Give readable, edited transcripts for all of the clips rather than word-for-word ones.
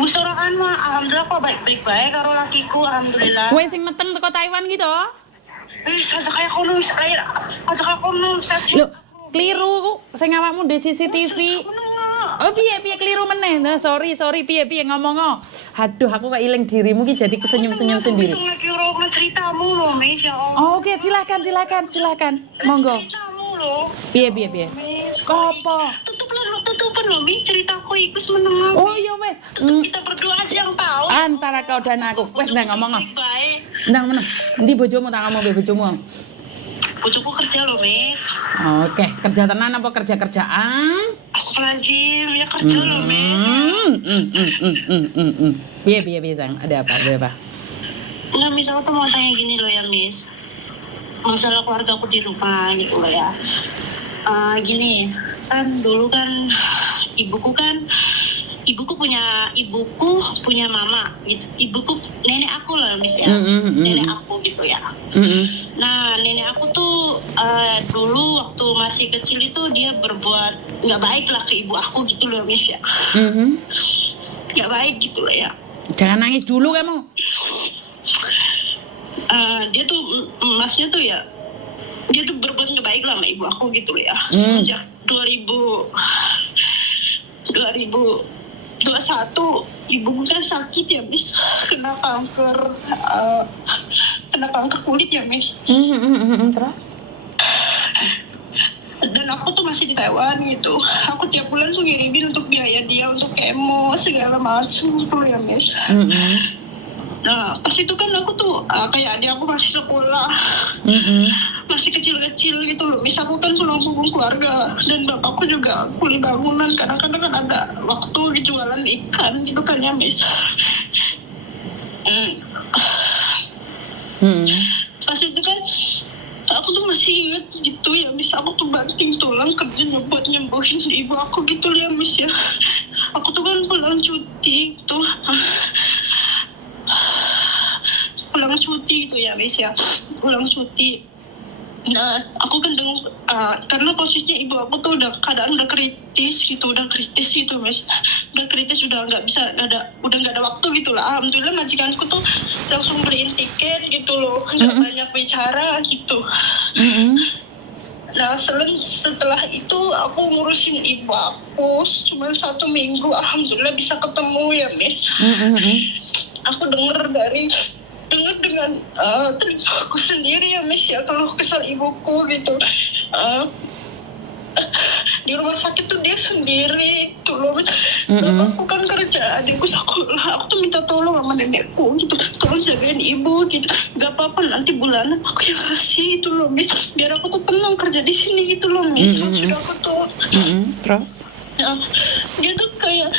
Wis ora kan mah alhamdulillah kok baik-baik bae karo lakiku alhamdulillah. Kowe sing meteng teko Taiwan gitu. Saja kayak kono wis aja kayak kono saja. Lho, keliru sing awakmu di CCTV. Oh piye keliru meneh. Nah, sorry piye ngomong. Aduh, aku kok iling dirimu ki jadi kesenyum-senyum sendiri. Aku lagi ngomong ceritamu loh, Miss ya Allah. Oh, oke, silakan. Monggo. Ceritamu loh. Piye? Miss, Apa? Tutupan loh, Miss, ceritaku iku semeneng. Oh iya wes. Kita berdua aja yang tahu. Antara kau dan aku. Wes ndang ngomong. Baik. Ndang meneng. Endi bojomu tak ngomong mbek bojomu? Bojoku kerja loh, Miss. Oke, kerja tenan apa kerjaan? Astagfirullahaladzim, ya kerja loh, Miss. Piye sayang, ada apa? Nggak, Miss, aku tuh mau tanya gini loh ya, Miss. Masalah keluarga aku di rumah gitu loh ya. Gini, kan dulu kan ibuku punya mama gitu. Ibuku nenek aku lah, Miss ya. Nenek aku gitu ya. Nah, nenek aku tuh dulu waktu masih kecil itu dia berbuat nggak baik lah ke ibu aku gitu loh, Miss ya. Nggak baik gitu loh ya. Jangan nangis dulu kamu. Dia tuh masnya tuh ya, dia tuh berbuat nggak baik lah sama ibu aku gitu loh ya. Sejak 2021 ibuku kan sakit ya, Miss, kena kanker kulit ya, Miss. Terus? Dan aku tuh masih di Taiwan gitu. Aku tiap bulan tuh ngirimin untuk biaya dia untuk kemo segala macam gitu ya, Miss. Nah, pas itu kan aku tuh kayak adik aku masih sekolah, masih kecil-kecil gitu loh. Miss, aku kan tulang punggung keluarga dan bapakku juga kuli bangunan. Kadang-kadang kan ada waktu jualan ikan gitu kan ya, Miss. Pas itu kan aku tuh masih inget gitu ya, Miss. Aku tuh banting tulang kerja buat nyembuhin ibu aku gitu ya, Miss ya. Aku tuh kan pulang cuti gitu. Pulang cuti gitu ya, Miss ya. Pulang cuti. Nah, aku kan karena posisinya ibu aku tuh keadaan udah kritis gitu, Miss. Udah kritis, udah nggak ada waktu gitu lah. Alhamdulillah majikanku tuh langsung beliin tiket gitu loh, nggak banyak bicara gitu. Nah, setelah itu aku ngurusin ibu aku cuma 1 minggu, alhamdulillah bisa ketemu ya, Miss. Aku dengar dengan telingaku sendiri ya, Miss ya, kalau kesal ibuku gitu. Di rumah sakit tuh dia sendiri gitu loh. Bapakku kan kerja, adikku sekolah. Aku tuh minta tolong sama nenekku gitu, tolong jagain ibu gitu. Gak apa-apa, nanti bulanan aku yang kasih itu loh, Miss, biar aku tuh tenang kerja di sini gitu loh, Miss. Maksud aku tuh Terus? dia tuh kayak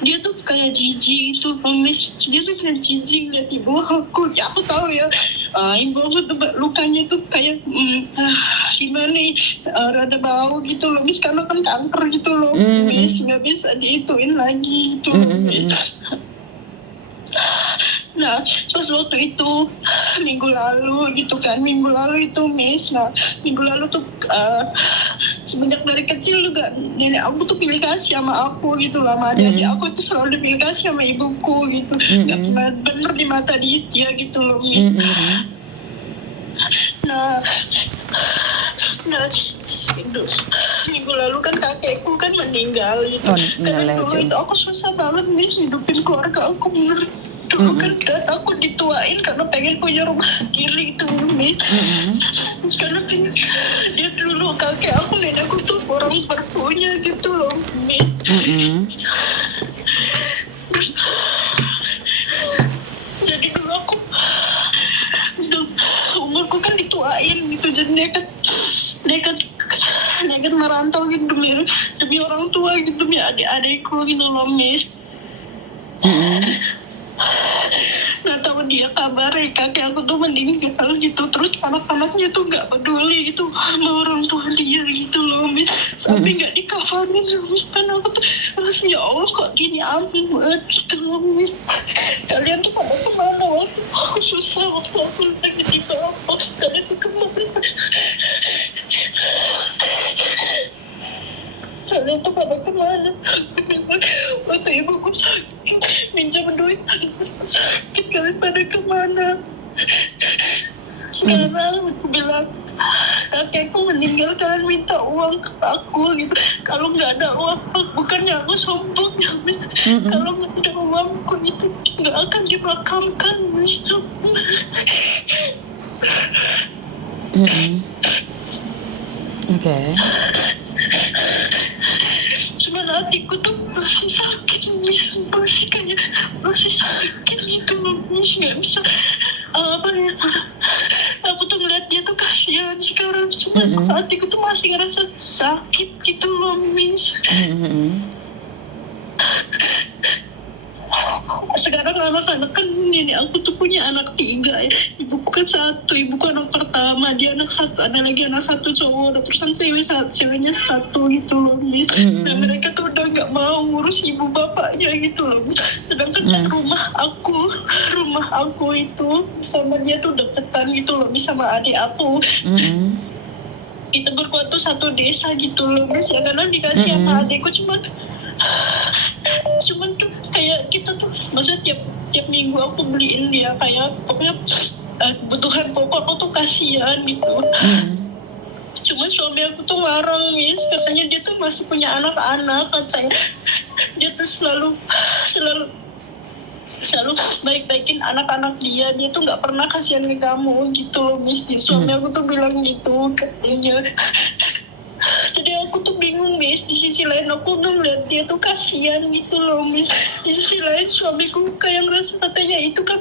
dia tuh kayak jijik gitu, Miss. Dia tuh kayak jijik lihat ibu aku. Ya aku tahu ya, ibu aku tuh lukanya tuh kayak gimana nih, rada bau gitu loh, Miss, karena kan kanker gitu loh, Miss. Nggak bisa diituin lagi gitu loh, Miss. Nah, terus waktu itu minggu lalu itu, Miss. Nah, minggu lalu tuh semenjak dari kecil juga nenek aku tuh pilih kasih sama aku gitu lah, sama adik aku tuh selalu dipilih kasih sama ibuku gitu. Gak pernah bener di mata dia gitu loh, Miss. Nah, minggu lalu kan kakekku kan meninggal gitu. Karena dulu itu aku susah banget, Miss, hidupin keluarga aku, bener. Dulu kan aku dituain karena pengen punya rumah sendiri gitu, Miss. Karena pengen, dia dulu kakek aku, nenekku tuh orang berpunya gitu loh, Miss. Jadi dulu aku umurku kan dituain gitu, jadi nekat merantau gitu demi orang tua gitu, demi adik-adikku gitu loh, Miss. Nggak tahu dia kabar kakek aku tuh meninggal gitu, terus anak-anaknya tuh nggak peduli gitu sama orang tua dia gitu loh, Miss. Sampai nggak dikafanin, Miss. Kan aku tuh rasanya, ya Allah kok gini, amin banget gitu loh, Miss. Kalian tuh pada kemana waktu aku susah, waktu aku lagi di bawah, kalian tuh kemana? itu pada kemana? Aku bilang, waktu ibuku sakit, minjem duit, sakit, kalian pada kemana? Sekarang aku bilang, kakekku meninggal, kalian minta uang ke aku gitu. Kalau nggak ada uang, bukannya aku sombong ya Miss. Kalau nggak ada uangku itu nggak akan dimakamkan Miss. Oke. Cuman hatiku tuh masih sakit Miss, masih sakit gitu loh Miss, nggak bisa apa ya. Aku tuh ngeliat dia tuh kasihan sekarang, cuman hatiku tuh masih ngerasa sakit gitu loh Miss. Sekarang anak-anak kan ini aku tuh punya anak 3 ya. Ibuku kan 1, ibuku anak pertama, dia anak 1, ada lagi anak 1 cowok, terusan ceweknya 1 gitu loh Miss. Dan mereka tuh udah nggak mau ngurus ibu bapaknya gitu loh. Sedangkan rumah aku itu sama dia tuh deketan gitu loh Miss, sama adik aku. Kita berdua tuh satu desa gitu loh Miss, ya karena dikasih sama adikku. Cuman tuh kayak kita tuh maksudnya tiap minggu aku beliin dia kayak pokoknya kebutuhan pokok, aku tuh kasihan gitu. Cuma suami aku tuh larang Miss, katanya dia tuh masih punya anak-anak, katanya dia tuh selalu baik-baikin anak-anak dia tuh nggak pernah kasihan ke kamu gitu loh Miss. Suami aku tuh bilang gitu katanya. Jadi aku tuh bingung Miss, di sisi lain aku ngeliat dia tuh kasihan gitu loh Miss. Di sisi lain suamiku kayak ngerasa katanya itu kan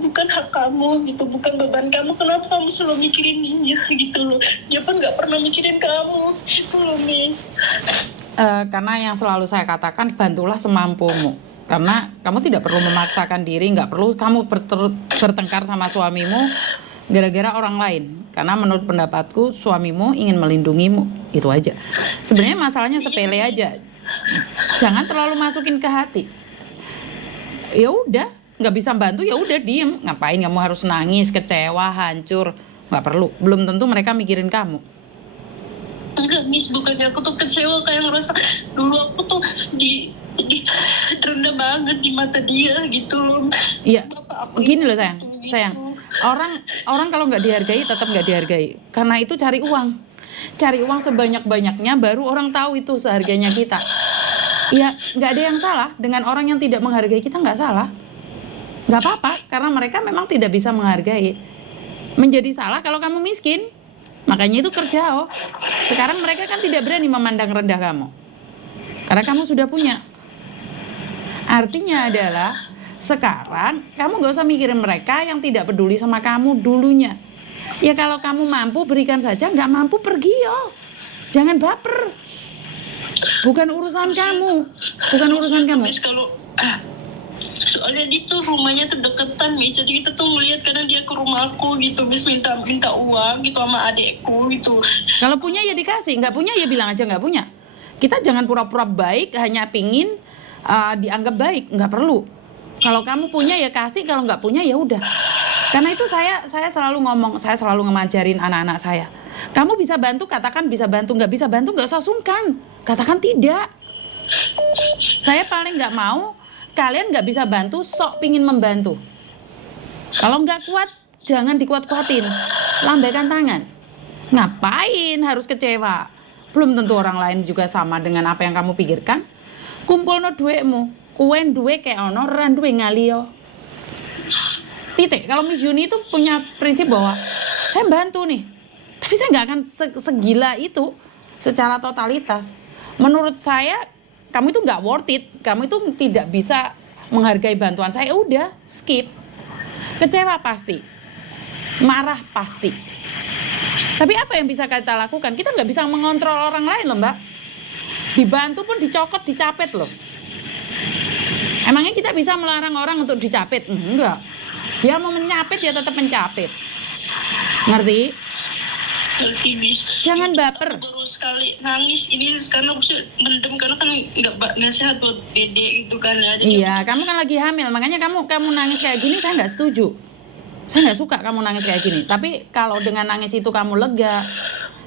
bukan hak kamu gitu, bukan beban kamu, kenapa kamu selalu mikirin dia gitu loh. Dia pun nggak pernah mikirin kamu gitu loh Miss. Karena yang selalu saya katakan, bantulah semampumu. Karena kamu tidak perlu memaksakan diri, nggak perlu kamu bertengkar sama suamimu gara-gara orang lain. Karena menurut pendapatku suamimu ingin melindungimu, itu aja. Sebenarnya masalahnya sepele aja. Jangan terlalu masukin ke hati. Ya udah, nggak bisa bantu ya udah diem. Ngapain kamu harus nangis, kecewa, hancur? Nggak perlu. Belum tentu mereka mikirin kamu. Enggak Miss, bukannya aku tuh kecewa, kayak ngerasa dulu aku tuh rendah banget di mata dia gitu loh. Iya, gini loh sayang. Orang kalau nggak dihargai tetap nggak dihargai. Karena itu cari uang sebanyak-banyaknya, baru orang tahu itu seharganya kita. Ya nggak ada yang salah dengan orang yang tidak menghargai kita, nggak salah, nggak apa-apa, karena mereka memang tidak bisa menghargai. Menjadi salah kalau kamu miskin, makanya itu kerja. Sekarang mereka kan tidak berani memandang rendah kamu karena kamu sudah punya. Artinya adalah sekarang kamu gak usah mikirin mereka yang tidak peduli sama kamu dulunya. Ya kalau kamu mampu berikan saja, nggak mampu pergi jangan baper. Bukan urusan kamu. Miss, kalau soalnya dia tuh rumahnya tuh deketan Miss, jadi kita tuh ngeliat kadang dia ke rumah aku gitu Miss, minta uang gitu sama adekku gitu. Kalau punya ya dikasih, nggak punya ya bilang aja nggak punya. Kita jangan pura-pura baik hanya pingin dianggap baik, nggak perlu. Kalau kamu punya ya kasih, kalau nggak punya ya udah. Karena itu saya selalu ngomong, saya selalu ngajarin anak-anak saya. Kamu bisa bantu, katakan bisa bantu. Nggak bisa bantu, nggak usah sungkan, katakan tidak. Saya paling nggak mau kalian nggak bisa bantu, sok pingin membantu. Kalau nggak kuat, jangan dikuat-kuatin, lambaikan tangan. Ngapain harus kecewa? Belum tentu orang lain juga sama dengan apa yang kamu pikirkan. Kumpulno duitmu, kuen duwe kayak ono, ran duwe ngalio. Titik. Kalau Miss Yuni itu punya prinsip bahwa saya bantu nih, tapi saya nggak akan segila itu secara totalitas. Menurut saya, kamu itu nggak worth it, kamu itu tidak bisa menghargai bantuan saya, udah skip. Kecewa pasti, marah pasti. Tapi apa yang bisa kita lakukan? Kita nggak bisa mengontrol orang lain loh Mbak. Dibantu pun dicokot, dicapit loh. Emangnya kita bisa melarang orang untuk dicapit? Enggak. Dia mau menyapit, dia tetap mencapit. Ngerti? Ngerti Miss. Jangan baper. Baru sekali nangis ini karena aku mendem, karena kan nggak sehat buat dede gitu kan ya. Iya, kamu kan lagi hamil, makanya kamu nangis kayak gini saya nggak setuju. Saya nggak suka kamu nangis kayak gini. Tapi kalau dengan nangis itu kamu lega,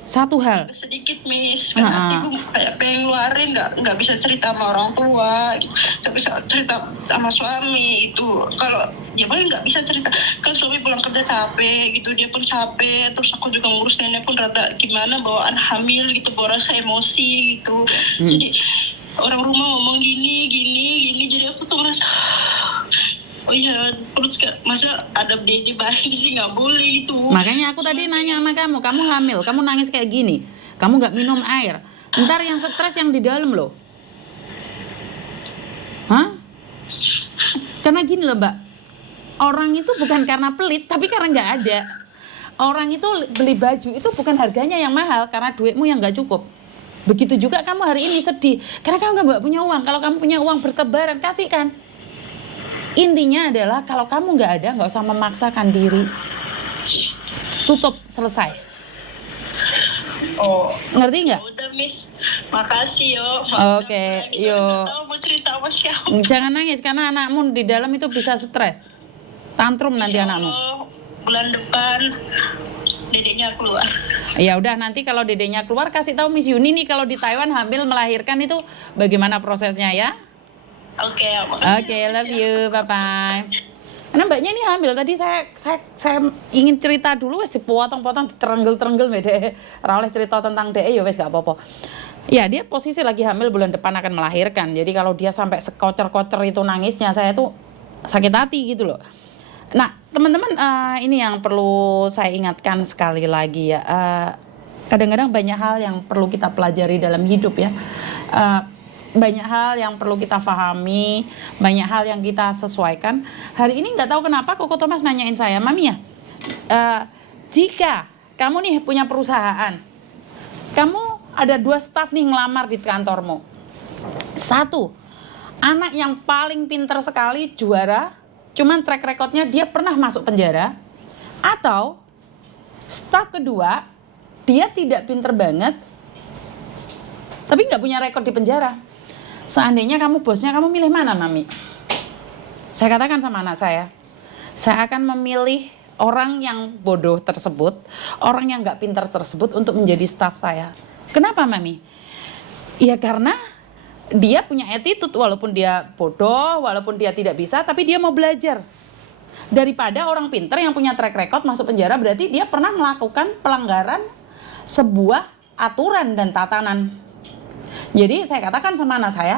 Satu hal. Sedikit Miss, kan hatiku kayak pengen ngeluarin, nggak bisa cerita sama orang tua, nggak bisa cerita sama suami itu. Kalau dia paling nggak bisa cerita, kan suami pulang kerja capek gitu, dia pun capek, terus aku juga ngurus nenek pun rada gimana, bawaan hamil gitu, bawa rasa emosi gitu. Jadi orang rumah ngomong gini, jadi aku tuh merasa, oh iya, terus masa ada dede bayi sih, nggak boleh gitu. Makanya aku tadi nanya sama kamu hamil, kamu nangis kayak gini, kamu nggak minum air, ntar yang stres yang di dalam loh. Hah? Karena gini loh Mbak, orang itu bukan karena pelit, tapi karena nggak ada. Orang itu beli baju itu bukan harganya yang mahal, karena duitmu yang nggak cukup. Begitu juga kamu hari ini sedih, karena kamu nggak punya uang. Kalau kamu punya uang bertebaran, kasihkan. Intinya adalah kalau kamu nggak ada, nggak usah memaksakan diri. Tutup, selesai. Oh, ngerti nggak? Udah Miss, makasih yo. Oke, yo. Tahu mau cerita sama siapa? Jangan nangis karena anakmu di dalam itu bisa stres, tantrum nanti anakmu. Bulan depan dedeknya keluar. Ya udah, nanti kalau dedeknya keluar kasih tahu Miss Yuni nih kalau di Taiwan hamil melahirkan itu bagaimana prosesnya ya. Oke, love you, bye bye. Karena mbaknya ini hamil tadi saya ingin cerita dulu wes dipotong-potong diterenggel-terenggel mede. Ora oleh cerita tentang DE ya wes gak apa-apa. Ya, dia posisi lagi hamil bulan depan akan melahirkan. Jadi kalau dia sampai sekocer-kocer itu nangisnya, saya tuh sakit hati gitu loh. Nah, teman-teman, ini yang perlu saya ingatkan sekali lagi ya. Kadang-kadang banyak hal yang perlu kita pelajari dalam hidup ya. Banyak hal yang perlu kita pahami, banyak hal yang kita sesuaikan. Hari ini nggak tahu kenapa Koko Thomas nanyain saya, Mami ya, jika kamu nih punya perusahaan, kamu ada 2 staf nih ngelamar di kantormu. 1, anak yang paling pinter sekali, juara, cuman track recordnya dia pernah masuk penjara. Atau staf kedua, dia tidak pinter banget, tapi nggak punya rekor di penjara. Seandainya kamu bosnya, kamu milih mana, Mami? Saya katakan sama anak saya akan memilih orang yang bodoh tersebut, orang yang nggak pintar tersebut untuk menjadi staf saya. Kenapa, Mami? Ya karena dia punya attitude, walaupun dia bodoh, walaupun dia tidak bisa, tapi dia mau belajar. Daripada orang pintar yang punya track record masuk penjara, berarti dia pernah melakukan pelanggaran sebuah aturan dan tatanan. Jadi saya katakan sama anak saya,